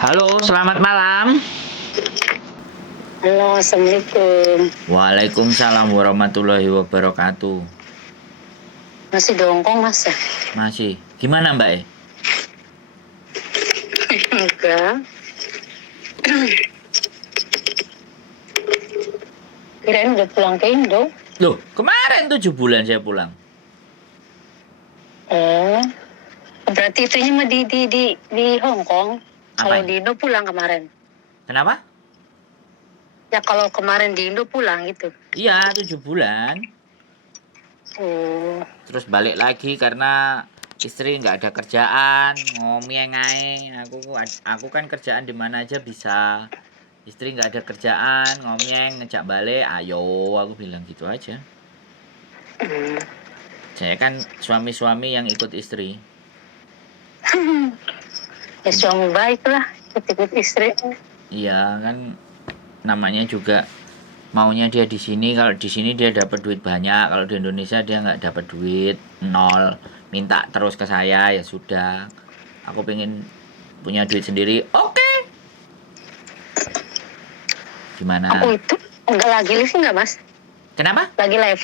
Halo, selamat malam. Halo, Assalamualaikum. Waalaikumsalam warahmatullahi wabarakatuh. Masih dongkong, Mas ya? Masih. Gimana, Mbak? Enggak. Kirain udah pulang ke Indo. Loh, kemarin 7 bulan saya pulang. Oh, berarti itunya mah di Hong Kong. Kalau Apanya? di Indo pulang kemarin. Kenapa? Ya kalau kemarin di Indo pulang gitu. Iya, 7 bulan. Oh, Terus balik lagi karena istri nggak ada kerjaan, ngomong ae. Aku kan kerjaan di mana aja bisa. Istri nggak ada kerjaan, ngomong ngejak balik, ayo, aku bilang gitu aja. Saya kan suami-suami yang ikut istri. ya suami baik lah. Ikut istri. Iya kan, namanya juga maunya dia di sini. Kalau di sini dia dapat duit banyak, kalau di Indonesia dia nggak dapat duit, nol, minta terus ke saya. Ya sudah, aku pengen punya duit sendiri. Oke. Aku Gimana? itu enggak lagi live enggak, Mas? Kenapa? Lagi live.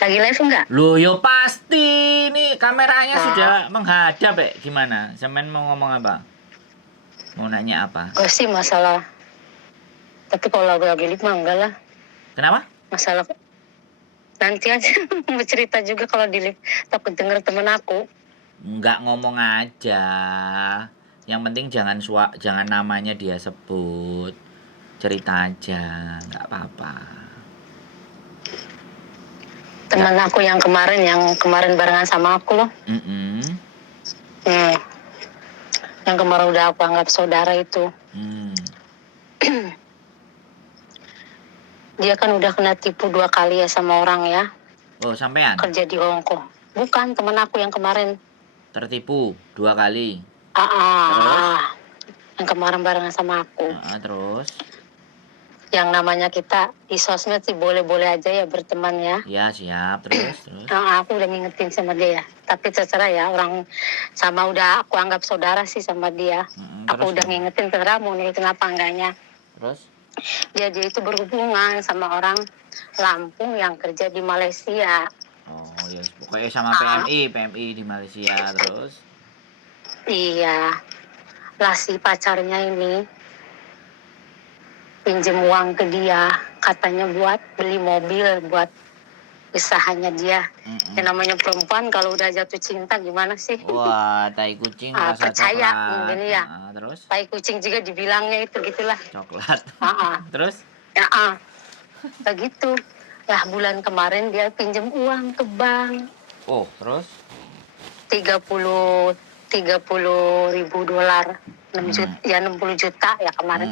Lagi live enggak? Loh, yo pasti ini kameranya sudah Ah, menghadap. Gimana? Semen mau ngomong apa? Mau nanya apa? enggak sih masalah. Tapi kalau lagi live mah enggak lah. Kenapa? Masalah nanti aja mau cerita juga kalau di live. Takut denger temen aku. Nggak ngomong aja. Yang penting jangan namanya dia sebut. Cerita aja, nggak apa-apa. Nggak. Temen aku yang kemarin barengan sama aku loh. Mm-mm. Hmm, yang kemarin udah aku anggap saudara itu. Hmm. Dia kan udah kena tipu 2 kali ya sama orang ya. Oh, sampean Kerja di Hong Kong. Bukan temen aku yang kemarin. tertipu 2 kali. Ah, ah, Terus? ah. Yang kemarin barengan sama aku. Terus? Yang namanya kita di sosmed sih boleh-boleh aja ya berteman ya. Ya, siap. Terus? Aku udah ngingetin sama dia ya. Tapi terserah ya, orang sama udah aku anggap saudara sih sama dia. Terus Aku udah gimana? ngingetin, terserah mau ngingetin apa enggaknya. Terus? Dia itu berhubungan sama orang Lampung yang kerja di Malaysia. Oh, ya pokoknya sama Ah, PMI di Malaysia. Terus? iya, lah si pacarnya ini pinjem uang ke dia, katanya buat beli mobil, buat usahanya dia. Yang namanya perempuan kalau udah jatuh cinta gimana sih? Wah, tai kucing rasa Percaya coklat. mungkin ya. Terus? Tai kucing juga dibilangnya itu gitulah. Coklat. Ah, Terus? ya, begitu. Lah bulan kemarin dia pinjem uang ke bank Oh, terus? 30 ribu dolar, 60 juta ya kemarin.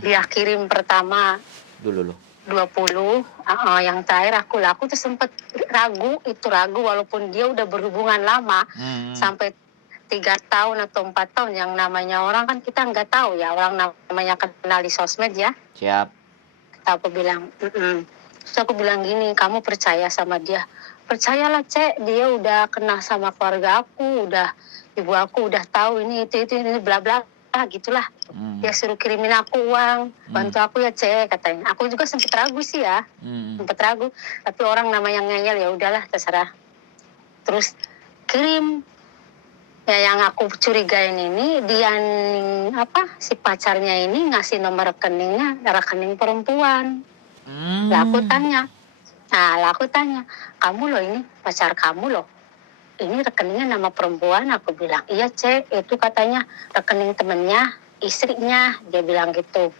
Dia kirim pertama Dulu loh. 20, yang terakhir aku tuh sempet ragu walaupun dia udah berhubungan lama sampai 3 tahun atau 4 tahun. Yang namanya orang kan kita nggak tahu ya, orang namanya kenal di sosmed ya. Siap. Aku bilang, terus aku bilang gini, kamu percaya sama dia? Percayalah Cek, dia udah kenal sama keluarga aku, udah ibu aku udah tahu ini ini bla bla gitulah. Dia suruh kirimin aku uang, bantu aku ya Cek katanya. Aku juga sempet ragu sih ya, sempet ragu. Tapi orang namanya ngeyel ya udahlah terserah. Terus kirim. Ya yang aku curigain ini dia si pacarnya ini ngasih nomor rekeningnya rekening perempuan. Lah aku tanya, kamu loh ini pacar kamu loh. Ini rekeningnya nama perempuan, aku bilang. Iya Cek, itu katanya rekening temennya, istrinya, dia bilang gitu.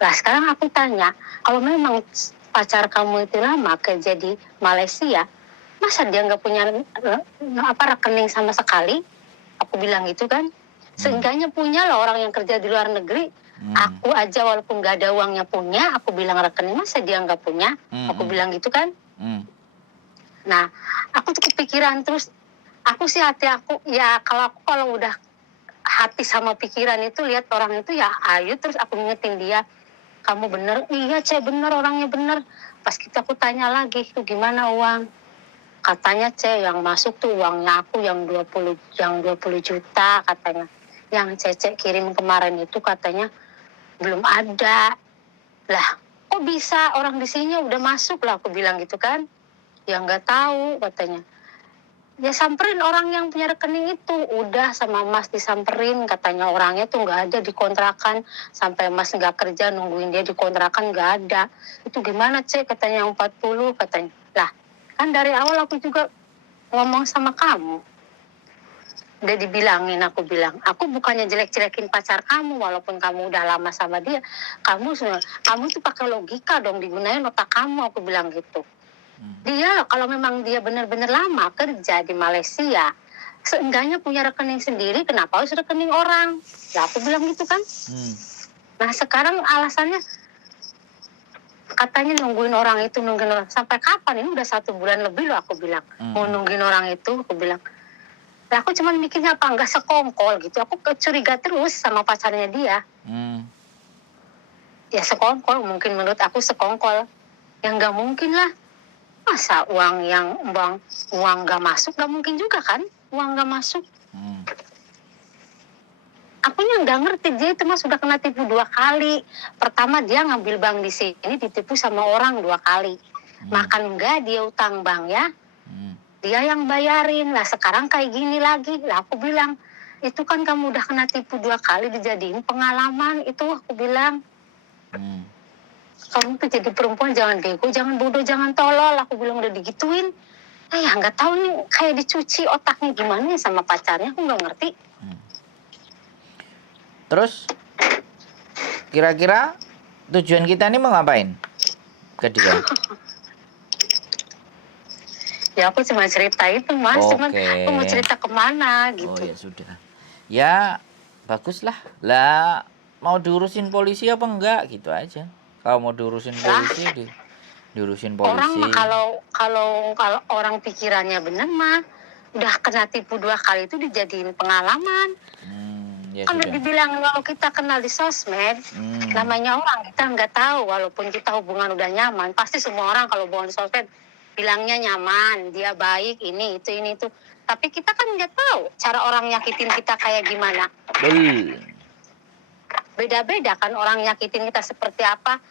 Lah sekarang aku tanya, kalau memang pacar kamu itu lama kerja di Malaysia, masa dia nggak punya rekening sama sekali? Aku bilang gitu kan. Seenggaknya punya loh orang yang kerja di luar negeri. Aku aja walaupun gak ada uangnya punya, aku bilang rekening, masa dia nggak punya? Aku bilang gitu kan. Nah, aku tuh kepikiran terus. Aku sih hati aku, ya kalau udah hati sama pikiran itu lihat orang itu ya ayo terus aku ngingetin dia. Kamu bener? Iya Cek bener, orangnya bener. Pas aku tanya lagi, itu gimana uang? Katanya Cek yang masuk tuh uangnya aku yang 20 juta katanya. yang Cece kirim kemarin itu katanya belum ada. Lah, kok bisa orang di sini udah masuk lah, aku bilang gitu kan. Ya nggak tahu katanya. Ya samperin orang yang punya rekening itu. Udah sama Mas disamperin, katanya orangnya tuh nggak ada di kontrakan. Sampai Mas nggak kerja nungguin dia di kontrakan nggak ada. Itu gimana Cek, katanya yang 40 katanya. Lah, kan dari awal aku juga ngomong sama kamu. Udah dibilangin, aku bilang, aku bukannya jelek-jelekin pacar kamu, walaupun kamu udah lama sama dia. Kamu tuh pakai logika dong, digunain otak kamu, aku bilang gitu. Dia kalau memang dia benar-benar lama kerja di Malaysia, seenggaknya punya rekening sendiri, kenapa harus rekening orang? Ya aku bilang gitu kan. Nah sekarang alasannya katanya nungguin orang itu, nungguin orang. Sampai kapan? Ini udah 1 bulan lebih loh, aku bilang. Mau nungguin orang itu, aku bilang. Nah, aku cuma mikirnya apa nggak sekongkol gitu. Aku curiga terus sama pacarnya dia. Ya sekongkol, mungkin menurut aku sekongkol. Ya nggak mungkin lah. Masa uang nggak masuk, nggak mungkin juga kan uang nggak masuk. Akunya nggak ngerti, dia itu mas sudah kena tipu 2 kali. Pertama dia ngambil bank di sini ditipu sama orang 2 kali. Makan enggak, dia utang bank ya. Dia yang bayarin. Lah sekarang kayak gini lagi. Lah aku bilang, itu kan kamu udah kena tipu 2 kali, dijadiin pengalaman. Itu aku bilang. Kamu tuh jadi perempuan jangan bego, jangan bodoh, jangan tolol. Aku bilang udah digituin. Ya nggak tahu nih kayak dicuci otaknya gimana ya sama pacarnya, aku nggak ngerti. Terus kira-kira tujuan kita nih mau ngapain ke dia? Ya aku cuma cerita itu mas, cuman aku mau cerita kemana gitu. Oh ya sudah. Ya baguslah. Lah mau diurusin polisi apa enggak gitu aja. Kalau mau diurusin polisi diurusin polisi. Orang mah kalau orang pikirannya bener mah udah kena tipu 2 kali itu dijadiin pengalaman. Ya kan udah dibilang kalau kita kenal di sosmed, namanya orang kita nggak tahu, walaupun kita hubungan udah nyaman, pasti semua orang kalau hubungan di sosmed bilangnya nyaman, dia baik, ini itu. Tapi kita kan nggak tahu cara orang nyakitin kita kayak gimana. Beda-beda kan orang nyakitin kita seperti apa.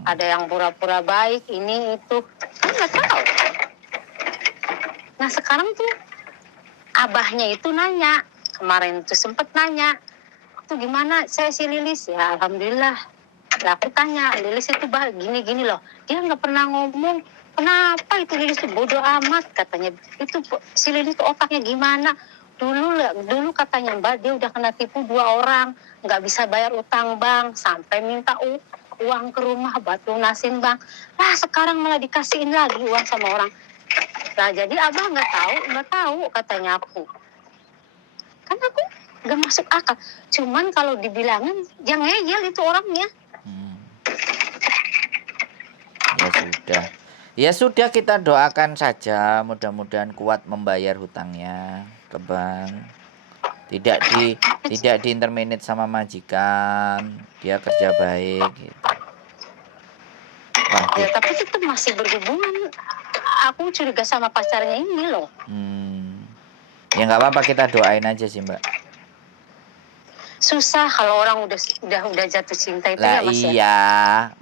Ada yang pura-pura baik, ini itu, kan nggak tahu. Nah sekarang tuh abahnya itu nanya, kemarin tuh sempet nanya, itu gimana saya si Lilis? Ya alhamdulillah. Lah aku tanya, Lilis itu gini loh. Dia nggak pernah ngomong, kenapa itu Lilis itu bodoh amat katanya. Itu si Lilis itu otaknya gimana? Dulu katanya Mbak, dia udah kena tipu 2 orang, nggak bisa bayar utang bank, sampai minta uang ke rumah buat lunasin bank. Lah sekarang malah dikasihin lagi uang sama orang. Lah jadi abah nggak tahu katanya aku. Kan aku nggak masuk akal. Cuman kalau dibilangin, dia ngeyel itu orangnya. Ya sudah kita doakan saja mudah-mudahan kuat membayar hutangnya ke bank. Tidak diinterminate sama majikan, dia kerja baik gitu. Ya tapi tetap masih berhubungan. Aku curiga sama pacarnya ini loh. Ya nggak apa-apa, kita doain aja sih Mbak. Susah kalau orang udah jatuh cinta itu lah, ya mas iya, ya.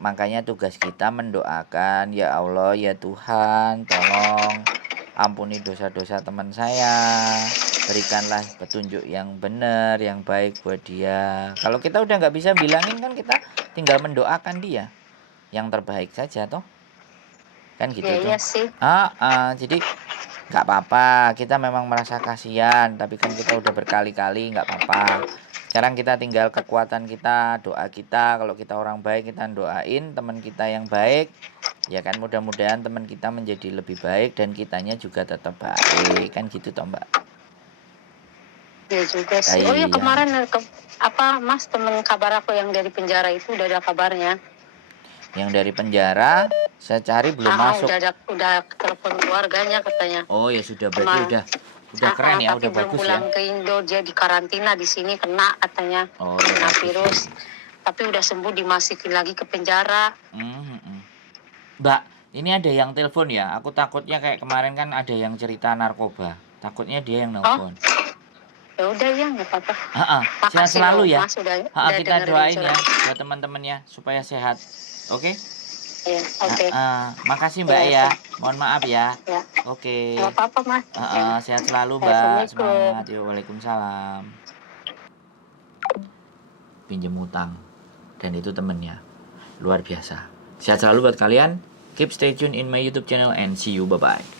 Makanya tugas kita mendoakan, ya Allah ya Tuhan, tolong ampuni dosa-dosa teman saya, berikanlah petunjuk yang benar, yang baik buat dia. Kalau kita udah nggak bisa bilangin kan kita tinggal mendoakan dia yang terbaik saja toh, kan gitu ya, tuh. Iya sih. Jadi nggak apa-apa, kita memang merasa kasihan, tapi kan kita udah berkali-kali, nggak apa-apa. Sekarang kita tinggal kekuatan kita, doa kita. Kalau kita orang baik, kita doain teman kita yang baik. Ya kan, mudah-mudahan teman kita menjadi lebih baik dan kitanya juga tetap baik. Kan gitu toh Mbak. Ya juga sih. Oh iya, kemarin Mas, teman kabar aku yang dari penjara itu udah ada kabarnya. Yang dari penjara saya cari belum masuk. Udah telepon keluarganya katanya. Oh ya sudah, berarti udah keren ya, udah bagus ya. Tapi belum pulang ke Indo, dia di karantina di sini kena katanya. Kena virus. Tapi udah sembuh, dimasukin lagi ke penjara. Mbak, ini ada yang telepon ya. Aku takutnya kayak kemarin kan ada yang cerita narkoba. Takutnya dia yang nelpon. Ya udah ya, nggak apa-apa. Sehat Makasih selalu loh, ya. Mas udah Kita dengerin doain ya curhat. buat teman-temannya supaya sehat. Oke? Iya, oke. Makasih Mbak Ya, ya. oke. Mohon maaf ya. Ya, Oke. nggak apa-apa, Mas. Ya. Sehat selalu Mbak. Assalamualaikum. Semangat. Yuk, waalaikumsalam. Pinjam utang. Dan itu temennya. Luar biasa. Sehat selalu buat kalian. Keep stay tune in my YouTube channel and see you. Bye-bye.